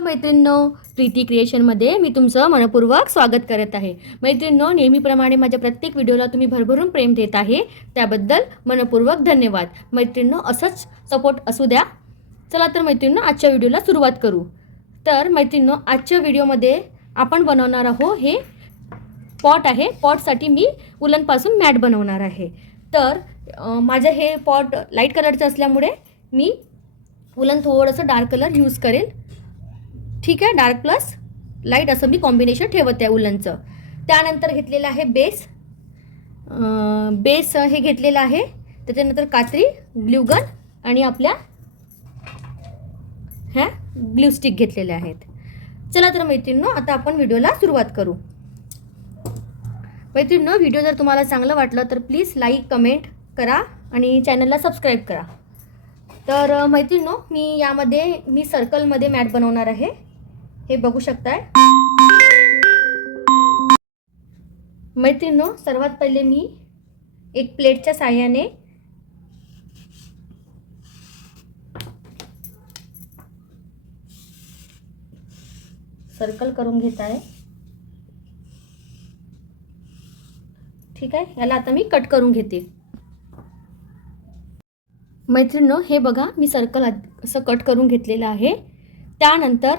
मैत्रिणींनो, प्रीती क्रिएशनमध्ये मी तुमचं मनपूर्वक स्वागत करत आहे. मैत्रिणींनो, नेहमीप्रमाणे माझ्या प्रत्येक व्हिडिओला तुम्ही भरभरून प्रेम देत आहे, त्याबद्दल मनपूर्वक धन्यवाद. मैत्रिणींनो, असंच सपोर्ट असू द्या. चला तर मैत्रिणींनो, आजच्या व्हिडिओला सुरुवात करू. तर मैत्रिणींनो, आजच्या व्हिडिओमध्ये आपण बनवणार आहोत हे पॉट आहे. पॉटसाठी मी उलनपासून मॅट बनवणार आहे. तर माझं हे पॉट लाईट कलरचं असल्यामुळे मी उलन थोडंसं डार्क कलर यूज करेल. ठीक आहे, डार्क प्लस लाईट असं मी कॉम्बिनेशन ठेवत आहे उलनचं. त्यानंतर घेतलेलं आहे बेस हे घेतलेलं आहे. त्याच्यानंतर कात्री, ग्ल्यूगन आणि आपल्या ह्या ग्लू स्टिक घेतलेल्या आहेत. चला तर मैत्रिणींनो, आता आपण व्हिडिओला सुरुवात करू. मैत्रिणींनो, व्हिडिओ जर तुम्हाला चांगलं वाटलं तर प्लीज लाईक, कमेंट करा आणि चॅनलला सबस्क्राईब करा. तर मैत्रिणींनो, मी सर्कलमध्ये मॅट बनवणार आहे. हे बघू शकताय. मैत्रिणींनो, सर्वात पहिले मी एक प्लेटच्या साहाय्याने सर्कल करून घेत आहे. ठीक आहे, याला आता मी कट करून घेते. मैत्रिणींनो, हे बघा, मी सर्कल असं कट करून घेतलेलं आहे. त्यानंतर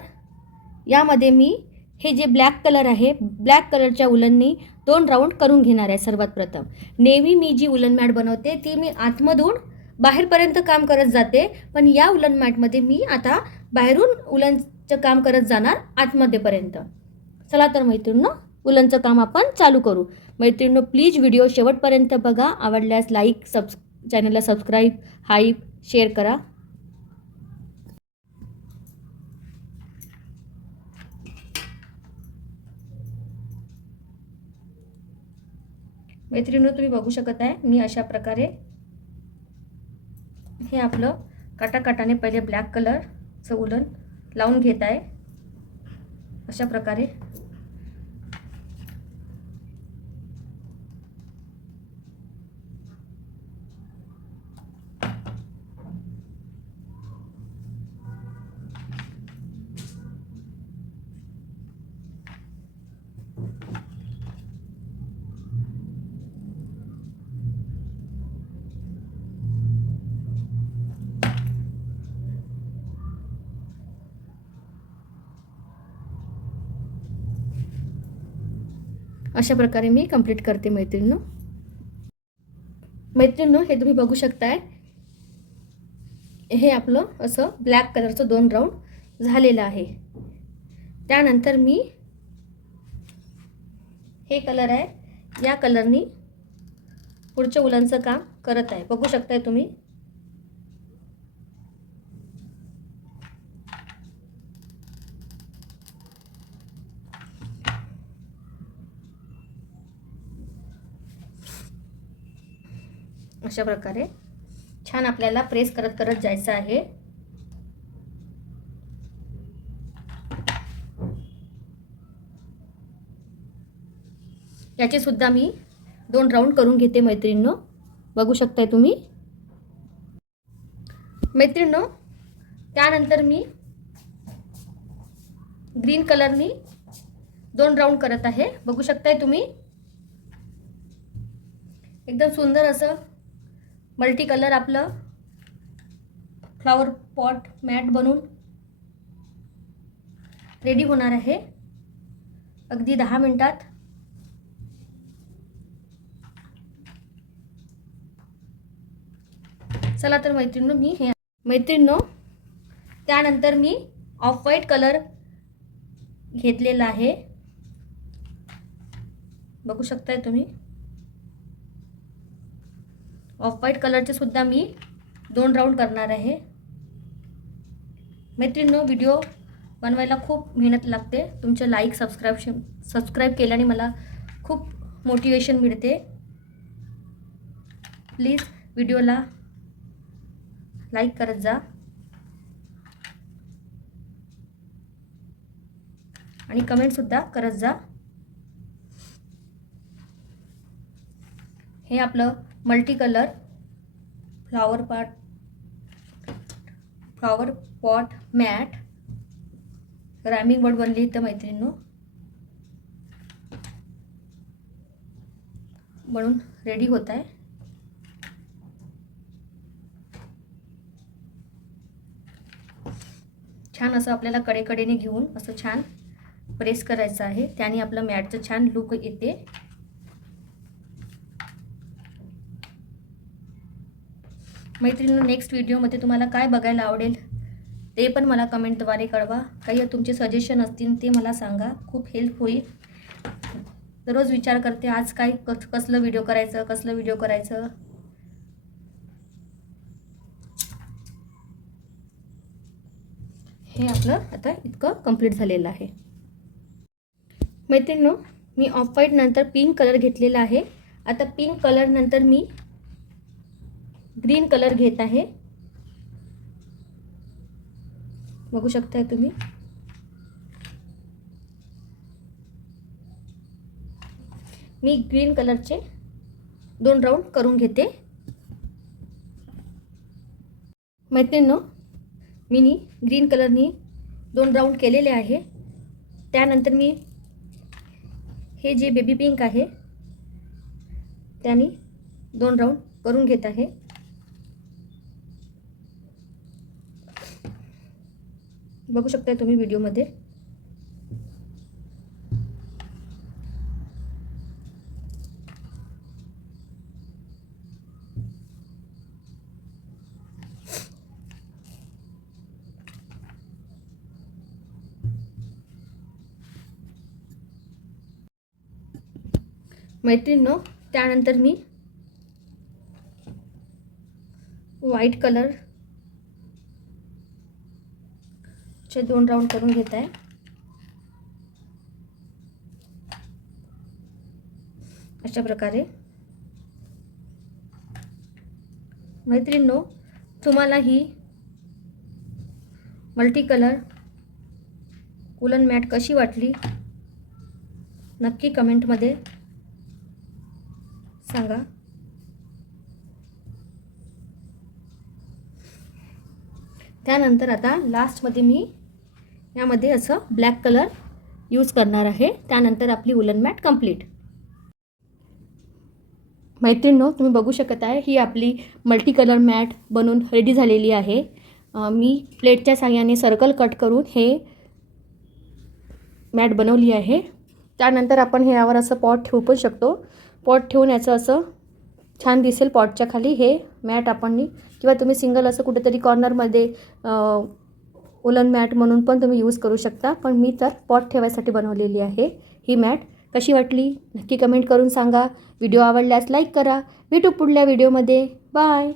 यामध्ये मी हे जे ब्लॅक कलर आहे, ब्लॅक कलरच्या उलननी 2 राऊंड करून घेणार आहे. सर्वात प्रथम नेहमी मी जी उलन मॅट बनवते ती मी आतमधून बाहेरपर्यंत काम करत जाते, पण या उलन मॅटमध्ये मी आता बाहेरून उलनचं काम करत जाणार आतमध्येपर्यंत. चला तर मैत्रिणींनो, उलनचं काम आपण चालू करू. मैत्रिणींनो, प्लीज व्हिडिओ शेवटपर्यंत बघा. आवडल्यास लाईक, चॅनलला सबस्क्राईब, हाईप, शेअर करा. मैत्रिणींनो, तुम्ही बघू शकत आहे, मी अशा प्रकारे हे आपलं काटाकाटाने पहिले ब्लॅक कलरचं उलन लावून घेत आहे. अशा प्रकारे मी कंप्लीट करते. मैत्रिणींनो, हे तुम्ही बघू शकताय, हे आपलं असं ब्लॅक कलरचं 2 राऊंड झालेलं आहे. त्यानंतर मी हे कलर आहे, या कलरनी पुढच्या उलनचं काम करत आहे. बघू शकताय तुम्ही. अशा प्रकारे छान आपल्याला प्रेस करत करत जायचं आहे. याचे सुद्धा मी 2 राऊंड करून घेते. मैत्रिणींनो, बघू शकताय तुम्ही. मैत्रिणींनो, त्यानंतर मी ग्रीन कलरनी 2 राऊंड करत आहे. बघू शकताय तुम्ही. एकदम सुंदर असं मल्टी कलर आपलं फ्लॉवर पॉट मॅट बनून रेडी होणार आहे अगदी 10 मिनिटात. चला तर मैत्रिणींनो, त्यानंतर मी ऑफ व्हाईट कलर घेतलेला आहे. बघू शकताय तुम्ही. ऑफ व्हाईट कलरचे सुद्धा मी 2 राऊंड करणार आहे. मैत्रिणींनो, व्हिडिओ बनवायला खूप मेहनत लागते. तुमचे लाईक, सबस्क्राईब केल्याने मला खूप मोटिवेशन मिळते. प्लीज व्हिडिओला लाईक करत जा आणि कमेंटसुद्धा करत जा. हे आपलं multi colour flower pot mat rhyming word बनली तर मैत्रिणींनो बनून रेडी होत आहे. छान असं आपल्याला कडेकडेने घेऊन असं छान प्रेस करायचं आहे. त्याने आपलं मॅटचं छान लुक येते. मैत्रिणींनो नेक्स्ट व्हिडिओमध्ये तुम्हाला काय बघायला आवडेल ते पण मला कमेंटद्वारे कळवा. काही तुमचे सजेशन असतील ते मला सांगा, खूप हेल्प होईल. दररोज विचार करते आज काय कसलं व्हिडिओ करायचं. हे आपलं आता इतकं कंप्लीट झालेलं आहे. मैत्रिणींनो मी ऑफ व्हाईट नंतर पिंक कलर घेतलेला आहे. आता पिंक कलर नंतर मी ग्रीन कलर घेत आहे. बघू शकताय तुम्ही. मी ग्रीन कलरचे 2 राऊंड करून घेते. मैत्रिणींनो मी ग्रीन कलरनी 2 राऊंड केलेले आहे. त्यानंतर मी हे जे बेबी पिंक आहे त्याने 2 राऊंड करून घेत आहे. बघू शकता तुम्ही व्हिडिओमध्ये. मैत्रिणींनो त्यानंतर मी व्हाईट कलर चे 2 राऊंड करून घेत आहे. अशा प्रकारे. मैत्रिणींनो तुम्हाला ही मल्टी कलर वूलन मॅट कशी वाटली नक्की कमेंटमध्ये सांगा. त्यानंतर आता लास्टमध्ये मी यामध्ये असं ब्लॅक कलर यूज करणार आहे. त्यानंतर आपली वूलन मॅट कंप्लीट. मैत्रिणींनो तुम्ही बघू शकत आहे ही आपली मल्टी कलर मॅट बनून रेडी झालेली आहे. मी प्लेटच्या साहाय्याने सर्कल कट करून हे मॅट बनवली आहे. त्यानंतर आपण हे यावर असं पॉट ठेवू पण शकतो. पॉट ठेवून याचं असं छान दिसेल. पॉटच्या खाली हे मॅट आपण किंवा तुम्ही सिंगल असं कुठेतरी कॉर्नरमध्ये वूलन मॅट म्हणून पण तुम्ही यूज करू शकता. पण मी तर पॉट ठेवायसाठी बनवलेली आहे ही मॅट. कशी वाटली नक्की कमेंट करून सांगा. व्हिडिओ आवडल्यास लाईक करा. भेटू पुढल्या व्हिडिओमध्ये. बाय.